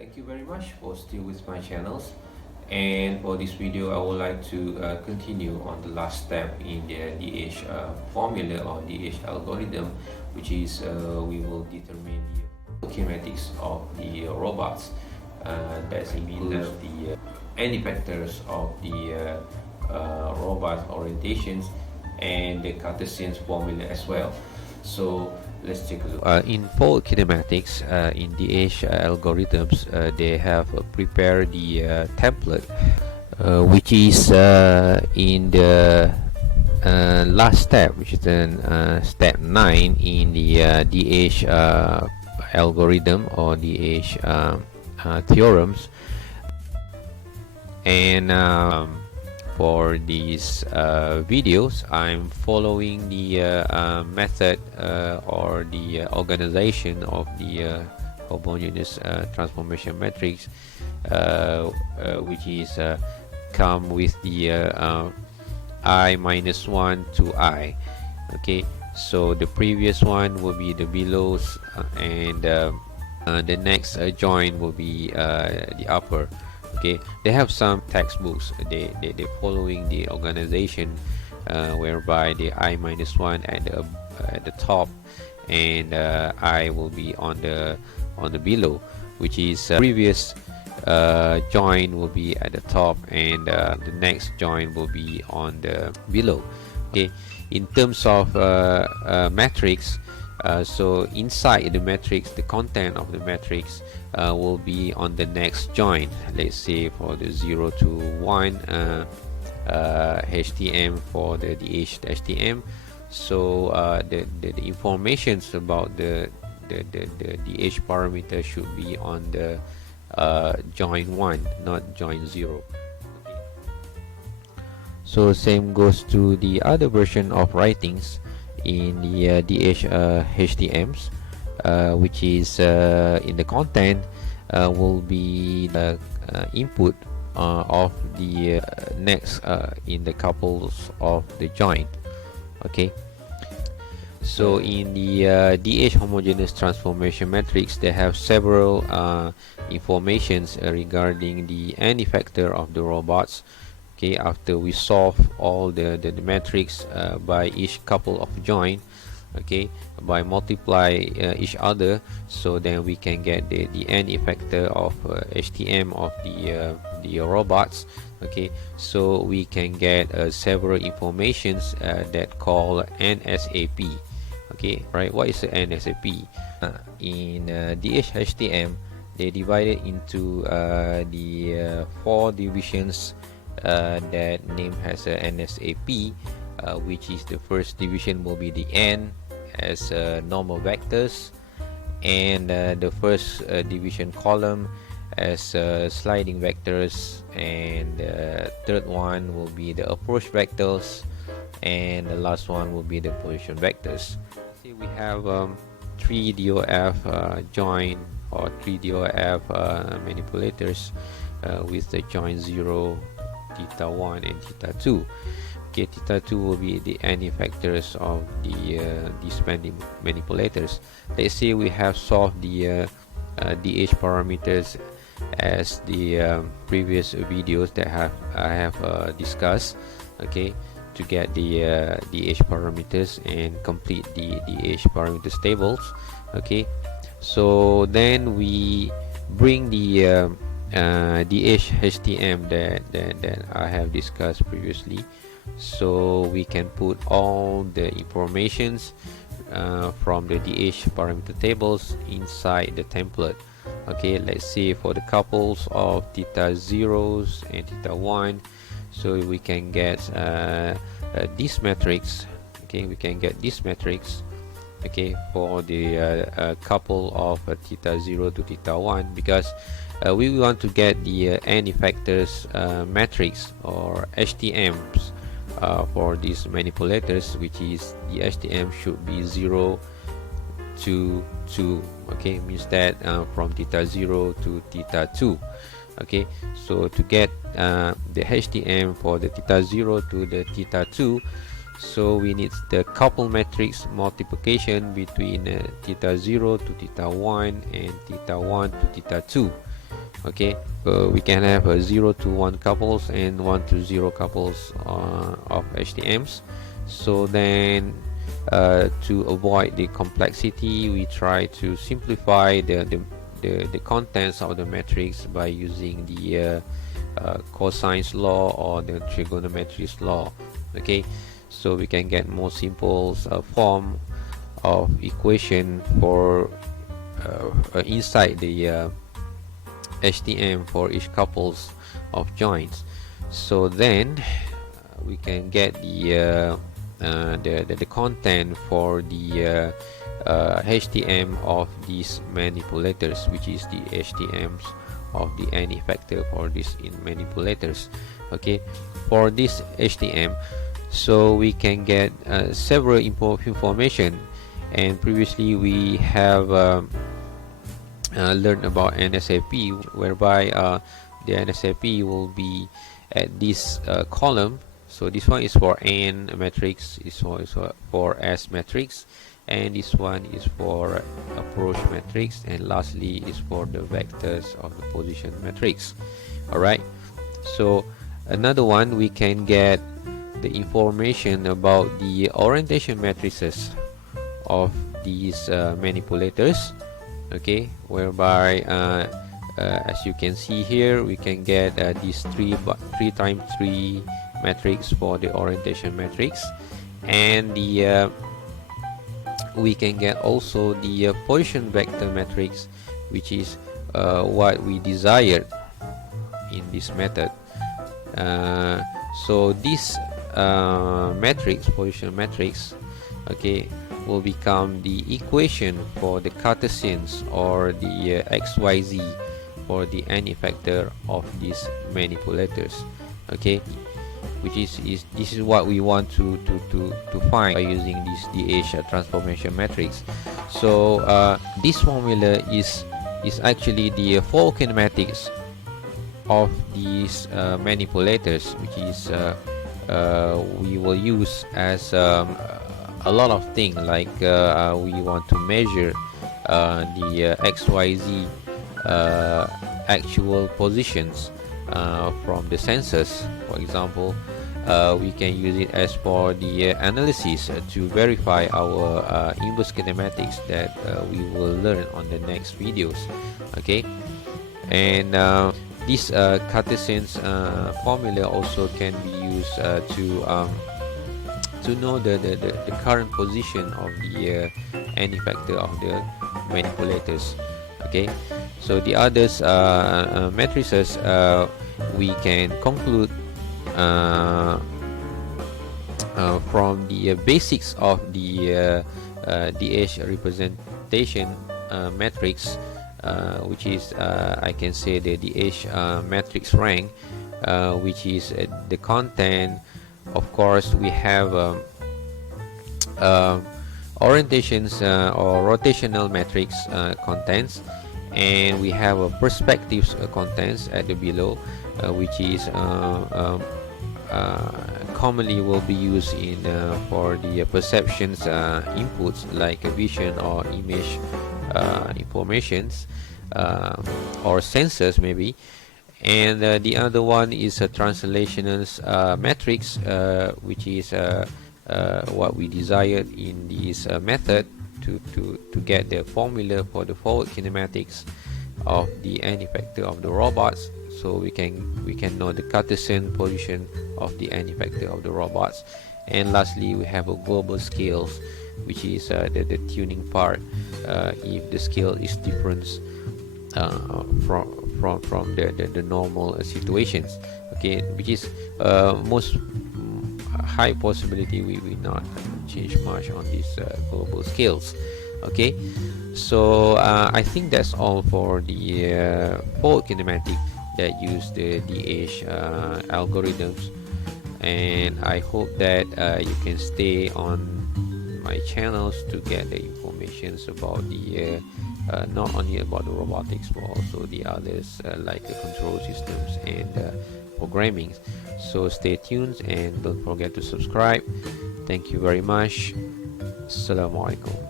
Thank you very much for still with my channels. And for this video, I would like to continue on the last step in the DH formula or DH algorithm, which is we will determine the kinematics of the robots. That includes the any factors of the robot orientations and the Cartesian formula as well. So let's take a look. In for kinematics, in DH algorithms, they have prepared the template, which is in the last step, which is in step 9 in the DH algorithm or DH theorems. And for these videos, I'm following the method or the organization of the homogeneous transformation matrix, which is come with the I minus 1 to I. Okay, so the previous one will be the belows, and the next join will be the upper. Okay, they have some textbooks. They're following the organization, whereby the I minus 1 at the top, and I will be on the below, which is previous join will be at the top, and the next join will be on the below. Okay, in terms of matrix, so inside the matrix, the content of the matrix will be on the next join. Let's say for the 0 to 1 HTM for the DH HTM. So the informations about the DH parameter should be on the join 1, not join 0. Okay. So same goes to the other version of writings in the DH HTMs, which is in the content will be the input of the next in the couples of the joint. Okay, so in the DH homogeneous transformation matrix, they have several informations regarding the any factor of the robots. Okay, after we solve all the matrix by each couple of join, okay, by multiply each other, so then we can get the n effector of HTM of the robots. Okay, so we can get several informations that call NSAP. Okay, right, what is the NSAP? In DH HTM, they divided into the 4 divisions that name has a NSAP, which is the first division will be the n as normal vectors, and the first division column as sliding vectors, and third one will be the approach vectors, and the last one will be the position vectors. See, we have 3 DOF join or 3 DOF manipulators with the join 0, theta 1 and theta 2. Okay, theta 2 will be the n effectors of these manipulators. Let's say we have solved the DH parameters as the previous videos that I have discussed. Okay, to get the DH parameters and complete the DH parameters tables. Okay, so then we bring the DH HTM that I have discussed previously, so we can put all the informations from the DH parameter tables inside the template. Okay, let's say for the couples of theta 0s and theta 1, so we can get this matrix. Okay, we can get this matrix, okay, for the couple of theta 0 to theta 1, because we want to get the n effectors matrix or HTMs for these manipulators, which is the HTM should be 0 to 2. Okay, means that from theta 0 to theta 2. Okay, so to get the HTM for the theta 0 to the theta 2, so we need the couple matrix multiplication between theta 0 to theta 1 and theta 1 to theta 2. Okay, we can have 0 to 1 couples and 1 to 0 couples of HTMs. So then to avoid the complexity, we try to simplify the contents of the matrix by using the cosine's law or the trigonometry's law. Okay, so we can get more simple form of equation for inside the HTM for each couples of joints. So then we can get the content for the HTM of these manipulators, which is the HTMs of the n effector for these manipulators. Okay, for this HTM, so we can get several information, and previously we have learned about NSAP, whereby the NSAP will be at this column. So this one is for N matrix, this one is for S matrix, and this one is for approach matrix, and lastly is for the vectors of the position matrix. Alright, so another one, we can get the information about the orientation matrices of these manipulators. Okay, whereby as you can see here, we can get these 3 times 3 matrix for the orientation matrix, and the we can get also the position vector matrix, which is what we desired in this method. So this matrix, position matrix, okay, will become the equation for the Cartesians or the XYZ for the n effector of these manipulators. Okay, which is this is what we want to find by using this DH transformation matrix. So this formula is actually the full kinematics of these manipulators, which is we will use as a lot of things, like we want to measure the XYZ actual positions from the sensors. For example, we can use it as for the analysis to verify our inverse kinematics that we will learn on the next videos. Okay, and this Cartesian's formula also can be used to know the current position of the n effector of the manipulators. Okay, so the others matrices we can conclude from the basics of the DH representation matrix, which is I can say the DH matrix rank, which is the content. Of course, we have orientations or rotational matrix contents, and we have perspectives contents at the below, which is commonly will be used in for the perceptions inputs like vision or image informations or sensors maybe. And the other one is a translational matrix, which is what we desired in this method to get the formula for the forward kinematics of the n effector of the robots, so we can know the Cartesian position of the n effector of the robots. And lastly, we have a global scales, which is the tuning part, if the scale is different from the normal situations. Okay, which is most high possibility we will not change much on these global scales. Okay, so I think that's all for the forward kinematic that use the DH algorithms, and I hope that you can stay on my channels to get the informations about the not only about the robotics but also the others like the control systems and programming. So stay tuned and don't forget to subscribe. Thank you very much. Assalamu alaikum.